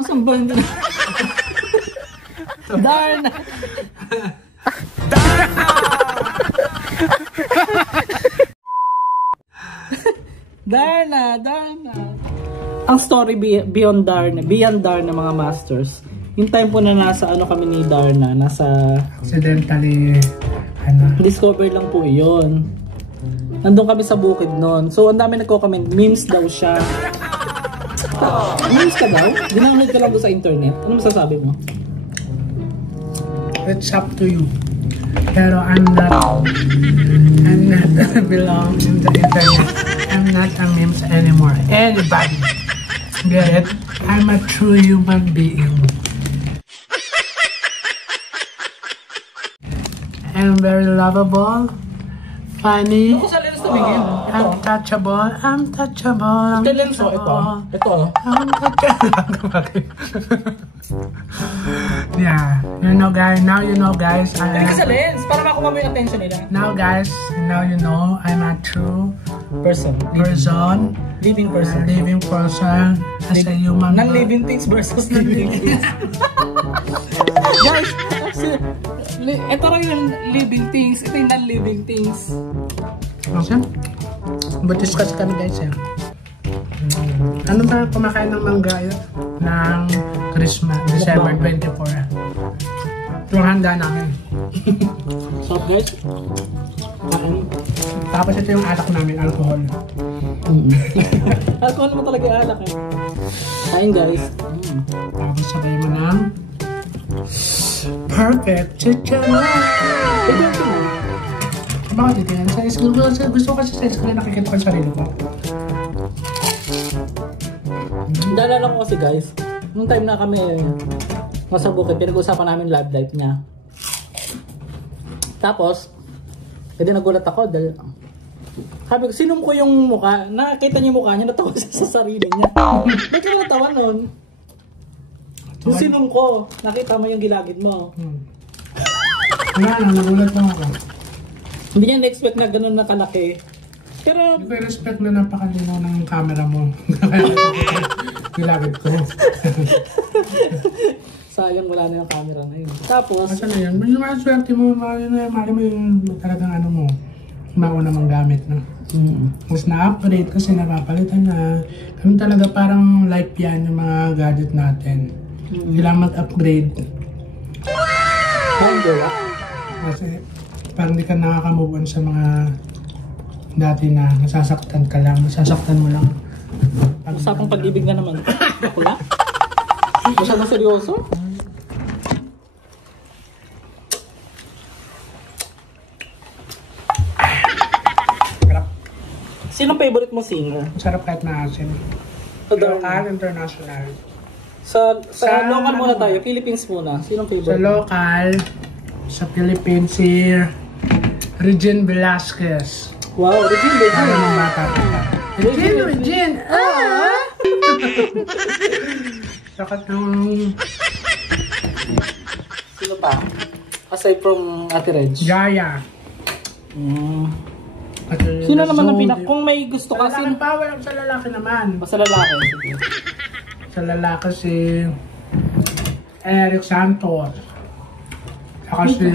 Saan ba? Darna! Darna! Darna! Ang story beyond Darna mga masters. Yung time po na nasa ano kami ni Darna, nasa accidentally discover lang po yun. Nandun kami sa bukid noon. So ang dami nagko-comment, memes daw siya. Memes ka daw? Ginamit ka lang doon sa internet. Ano masasabi mo? It's up to you. Pero I'm not belong in the internet. I'm not a memes anymore. Anybody get it? I'm a true human being. I'm very lovable, funny, untouchable, untouchable, untouchable. Ito. Untouchable. Yeah, you know guys, now you know guys. Dali ka sa lens, para makuha mo yung attention nila. Now guys, now you know I'm a true person. Living person. Living person as a human. Non-living things versus living things. Guys, ito rin yung living things, ito yung non-living things. Okay? Butis kasi kami guys eh. Ano ba kumakain ng mangga yun? Ng Christmas, December 24. Ito ang handa namin. So guys, tapos ito yung alak namin, alcohol. Alcohol naman talaga yung alak eh. Kain guys. Tapos sabay mo ng perfect chicken. Bakit ito yan? Gusto ko kasi sa school na nakikita ko sa sarili ko. Daalala ko kasi guys, nung time na kami nasa bukid, pinag-usapan namin love life niya. Tapos, hindi nagulat ako dahil sabi ko, sinum ko yung mukha, nakita niya yung mukha niya, natawa siya sa sarili niya. Ba't ka natawa nun? Yung sinum ko, nakita mo yung gilagid mo. Wala na, nagulat lang ako. Hindi niya na-expect na gano'n na kalaki. Pero hindi ko respect na napakalinaw ng camera mo. Gilagid ko. Sayang wala na yung camera na yun. Tapos asa na yan? Yung mga swerte mo, mali mo yung talagang ano mo, mauna mong gamit na. Mas na-upgrade kasi napapalitan na. Kami talaga parang life yan yung mga gadget natin. Kailangan mag-upgrade. Kasi parang di ka nakaka-move on sa mga dati na nasasaktan ka lang, nasasaktan mo lang. Usapang pag-ibig na naman. Ako na? Masyadong seryoso? Sino favorite mo singer? Sarap kahit maasin. Local, international. Sa local muna tayo, Philippines muna. Sino favorite? Sa local, sa Philippines, si Regine Velasquez. Wow, Regine. Para ng bata ko. Regine! Sakat nung... Sino pa? Aside from Ate Reg? Jaya. Sino naman ang pinak... Kung may gusto ka... Sa lalaki pa, walang sa lalaki naman. Sa lalaki. Sa lalaki si... Eric Santos. Saka si...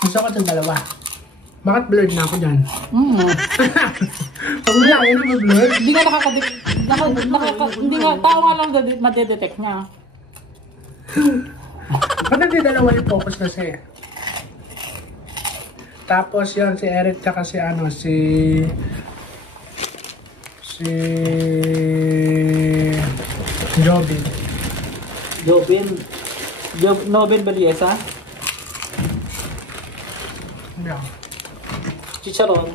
Gusto ko itong dalawa. Bakit blurred na ako dyan? Pag wala, yun ba blurred? Hindi nga hindi nga, tao nga lang madedetect niya. Ba't hindi dalawa yung focus kasi? Tapos yun, si Eric tsaka si ano, si Jobin. Nobel Baliesa? No. Chicharon.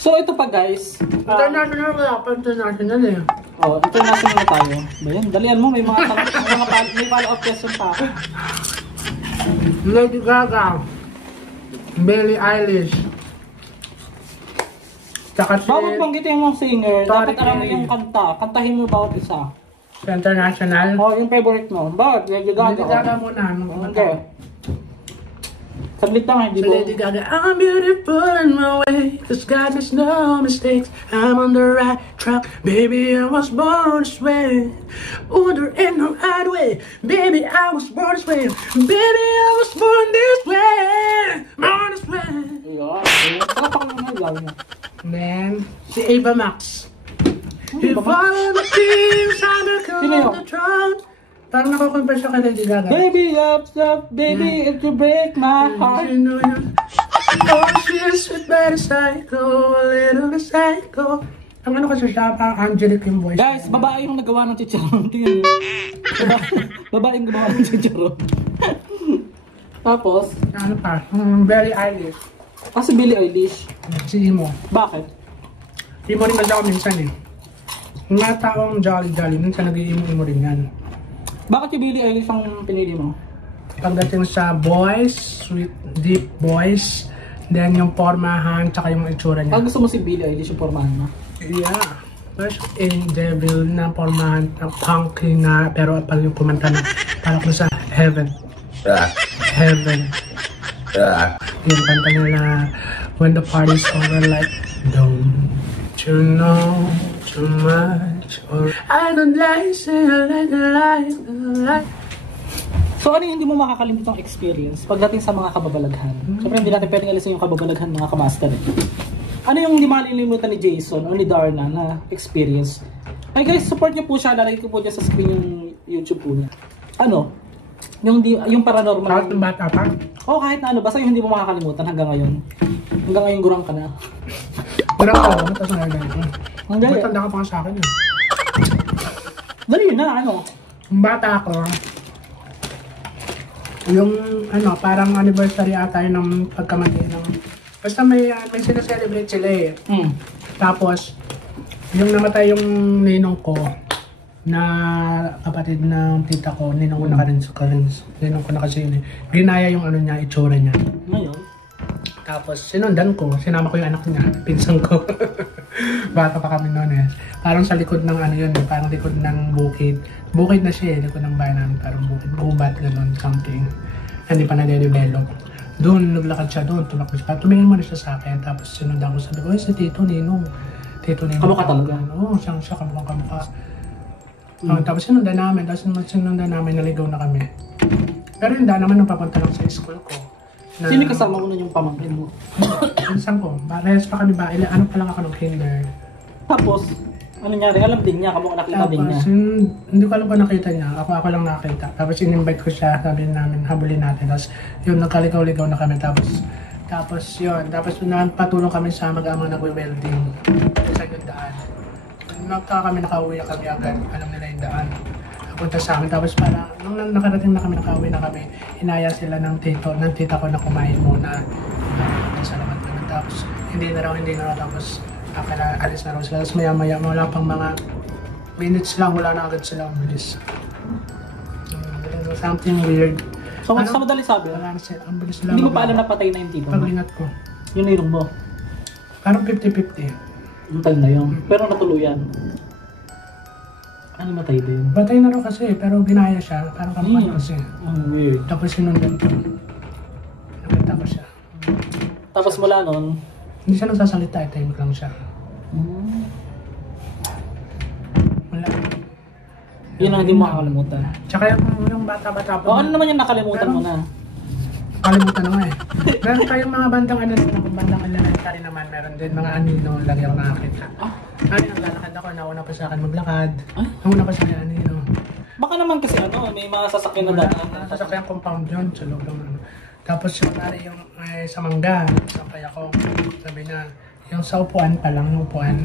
So ito pa guys. International wala pa, international eh. Oh, international na tayo. Ba yan? Dalian mo, may mga may follow-up question pa ako. Lady Gaga. Billie Eilish. Tsaka si... Bawat banggitin mo singer, dapat alam mo yung kanta. Kantahin mo bawat isa. Sa international? Oh, yung favorite mo. Bawat, Lady Gaga. Lady Gaga muna. Okay. Saglit lang, hindi So mo. Lady Gaga, I'm beautiful in my way, 'cause God makes no mistakes. I'm on the right track, baby, I was born this way. Oh, there ain't no other way, baby, I was born this way. Baby, I was born this way, born this way. Ayun. Sarap ako naman lalo niya. And then, si Ava Max. If Ava Max? all the things I become Sino yun? the throne. Parang nako-compare siya kay Lady Gaga. Baby, up, baby, if you break my heart. You know you. Oh, she's sweet by the psycho, a little bit psycho. Ang ano kasi siya, parang angelic yung voice. Guys, babae yung nagawa ng chicharon. Tingnan niyo. Babae yung gumawa ng chicharon. Tapos, Ano pa? Very Eilish. si Billie Eilish. Si Imo. Bakit? Imo rin kasi ako minsan eh. Yung mga taong jolly-jolly, minsan nag-iimo-imo rin yan. Bakit yung Billie Eilish ang pinili mo? Pagdating sa voice, sweet, deep voice, then yung pormahan, tsaka yung itsura niya. Pag gusto mo si Billie Eilish yung pormahan mo? Yeah. First, devil na pormahan, punky na, pero pag yung kumanta na, parang ko sa heaven. Heaven. Yung kanta niya na, when the party's over, like, don't you know too much, or I don't like, say I like. So ano yung hindi mo makakalimutan experience pagdating sa mga kababalaghan? Siyempre hindi natin pwedeng alisin yung kababalaghan mga kamaster. Ano yung hindi makakalimutan ni Jason o ni Darna na experience? Ay guys, support niyo po siya. Lalagay ko po dyan sa screen yung YouTube po niya. Ano? Yung paranormal. Kahit ng bata pa? Oo, kahit na ano. Basta yung hindi mo makakalimutan hanggang ngayon. Hanggang ngayon gurang ka na. Parang ako, matas na ganito. Ang dali. Matanda ka pa sa akin yun. Dali yun na, ano? Yung bata ako, yung ano, parang anniversary ata yun ng pagkamatay ng... Basta may sinaselebrate sila eh. Tapos, yung namatay yung ninong ko, na kapatid ng tita ko, ninong ko na ninong ko na kasi yun eh. Ginaya yung ano niya, itsura niya. Ngayon? Tapos sinundan ko, sinama ko yung anak niya, pinsan ko. Bata pa kami noon eh. Parang sa likod ng ano yun, parang likod ng bukid. Bukid na siya eh, likod ng bayan namin, parang bukid, gubat, gano'n, something. Hindi pa na-develop. Doon, naglakad siya doon, tumakbo siya. Tumingin mo na siya sa akin, tapos sinundan ko, sabi ko, si Tito Ninong. Tito Ninong. Kamukha talaga? Oo, siya kamukha. Tapos sinundan namin, naligaw na kami. Pero hindi naman nung papunta lang sa school ko. Sino kasama mo nun yung pamangkin mo? Pinsan ko, rehas pa kami ba? Ano pa lang ako ng kinder. Tapos, ano niya rin? Alam din niya, kamukha nakita din niya. Hindi ko alam kung nakita niya. Ako lang nakita. Tapos in-invite ko siya, sabi namin, habulin natin. Tapos yun, nagkaligaw-ligaw na kami. Tapos yun, tapos patulong kami sa mag-amang nagwe-welding. Sa yung daan. Kami nakauwi na kami agad. Alam nila yung daan. Punta sa amin. Tapos parang, nung nakarating na kami, nakauwi na kami, inaya sila ng tita ko na kumain muna. Salamat naman. Tapos, hindi na raw. Tapos, alis na raw sila. Tapos maya-maya, wala pang mga minutes lang, wala na agad sila umalis. Something weird. So, sa madali sabi, Wala na sila, ang bilis nila. hindi mo pa alam na patay na yung tito mo. Pag-ingat ko. Yung nilong mo. Parang 50-50. Yung tal na yun. Pero natuluyan. Ano matay din? Batay na raw kasi, pero ginaya siya. Parang kampanya kasi. Ang weird. Tapos sinundan ko. Nakita ko siya. Tapos mula nun, Hindi siya nagsasalita, tahimik lang siya. Wala. yun ang hindi mo makakalimutan. Tsaka yung bata-bata O ano naman yung nakalimutan mo na? Kalimutan na nga eh. Meron tayong mga bandang elementary naman, meron din mga anino, lagi ako nakakita. Naglalakad ako, nauna pa sa akin maglakad. Nauna pa sa akin anino. Baka naman kasi ano, may mga sasakyan na Wala, daan. sasakyan compound yun sa loob ng ano. Tapos yung yung sa mangga, sakay ako, sabi na, yung sa upuan pa lang, yung upuan,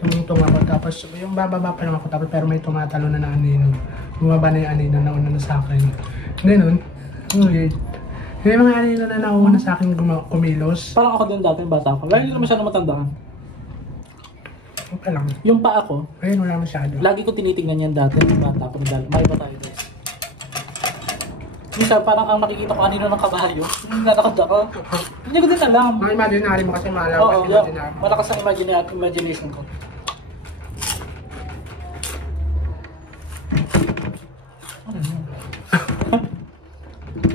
tumutong ako. Tapos yung bababa pa lang ako, tapos pero may tumatalo na anino. Bumaba na yung anino, nauna na sa akin. Ganun, weird. May mga anino na nauna sa akin kumilos. Parang ako din dati, yung bata ako. Lagi ko masyado matandaan. Okay lang. Yung paa ko, Ayun, wala masyado. lagi ko tinitingnan yan dati yung bata ko. May iba tayo guys. Minsan parang ang nakikita ko kanino ng kabayo. Nalakad ako. Hindi ko din alam. Mga imaginary mo kasi malakas Oo, imaginary. malakas ang imagination ko.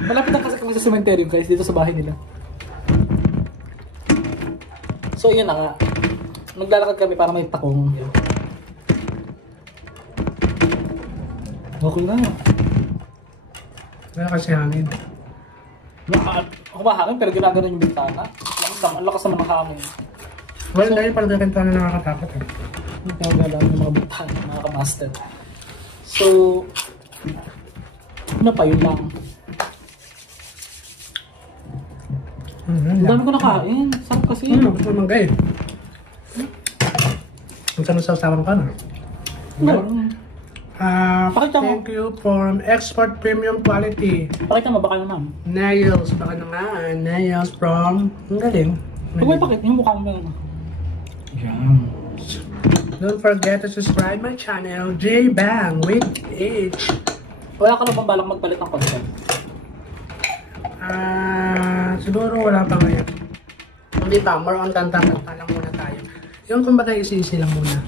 Malapit na kasi kami sa cemetery guys, dito sa bahay nila. So yun na nga. Naglalakad kami para may takong. Okay na. Wala kasi hangin. Humahangin pero ginagano yung bintana. Ang lakas naman ng hangin. Well, dahil pala ganito na nakakatakot eh. Hindi ka magalaw ng mga bintana, mga kamaster. So, ano pa yun lang. Ang dami ko nakain. Sarap kasi. Gusto naman guys. Kung saan nasasawan ka na. Pakita mo. Thank you from Export Premium Quality. Pakita mo, baka naman. Nails, baka naman. Nails from... Ang galing. Huwag may pakita, yung mukha mo yun. Yan. Don't forget to subscribe my channel, J-Bang with H. Wala ka na bang balak magpalit ng content? Siguro wala pa ngayon. Hindi pa, more on kanta-kanta lang muna tayo. Yung kumbaga isi-isi lang muna.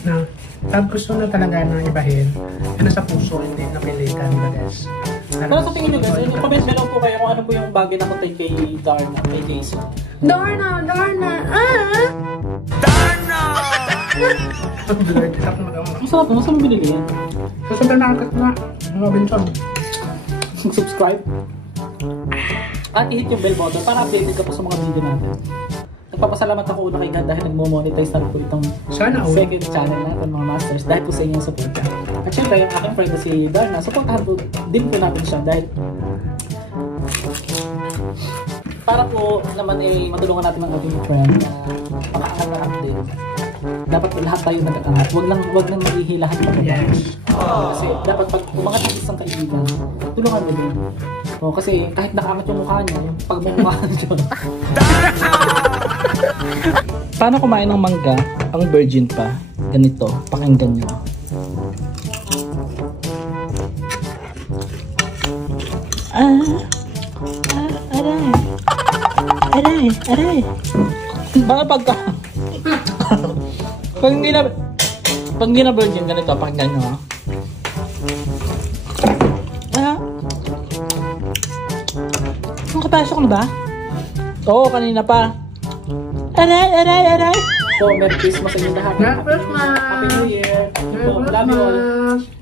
Na, pag gusto na talaga na ibahin, yun nasa puso, hindi napilitan na guys. Pero sa tingin nyo guys, comment below po kayo kung ano po yung bagay na content kay Darna, kay Jason. Darna! Ang sarap mo, saan mo binili yan? Sa supermarket na, Robinson. Subscribe. At i-hit yung bell button para updated ka po sa mga video natin. Nagpapasalamat ako una kay God dahil nagmo-monetize na po itong second channel natin mga masters dahil po sa inyong support. At syempre yung aking friend na si Darna, supportahan po din po natin siya dahil para po naman matulungan natin ang ating friend na pang-aangat din. Dapat lahat tayo nag-aangat. Wag lang maghihilahan pa ba? Kasi dapat pag umangat ng isang kaibigan, tulungan mo din. Kasi kahit nakaangat yung mukha niya, yung pagmumukha niya. Paano kumain ng mangga ang virgin pa? Ganito, pakinggan nyo. Aray. Baka pagka... Pag hindi na virgin, ganito, pakinggan nyo ha. Nakapasok na ba? Oo, kanina pa. Aray! So, Merry Christmas sa inyo lahat. Merry Christmas! Happy New Year! Merry Love you all! Christmas!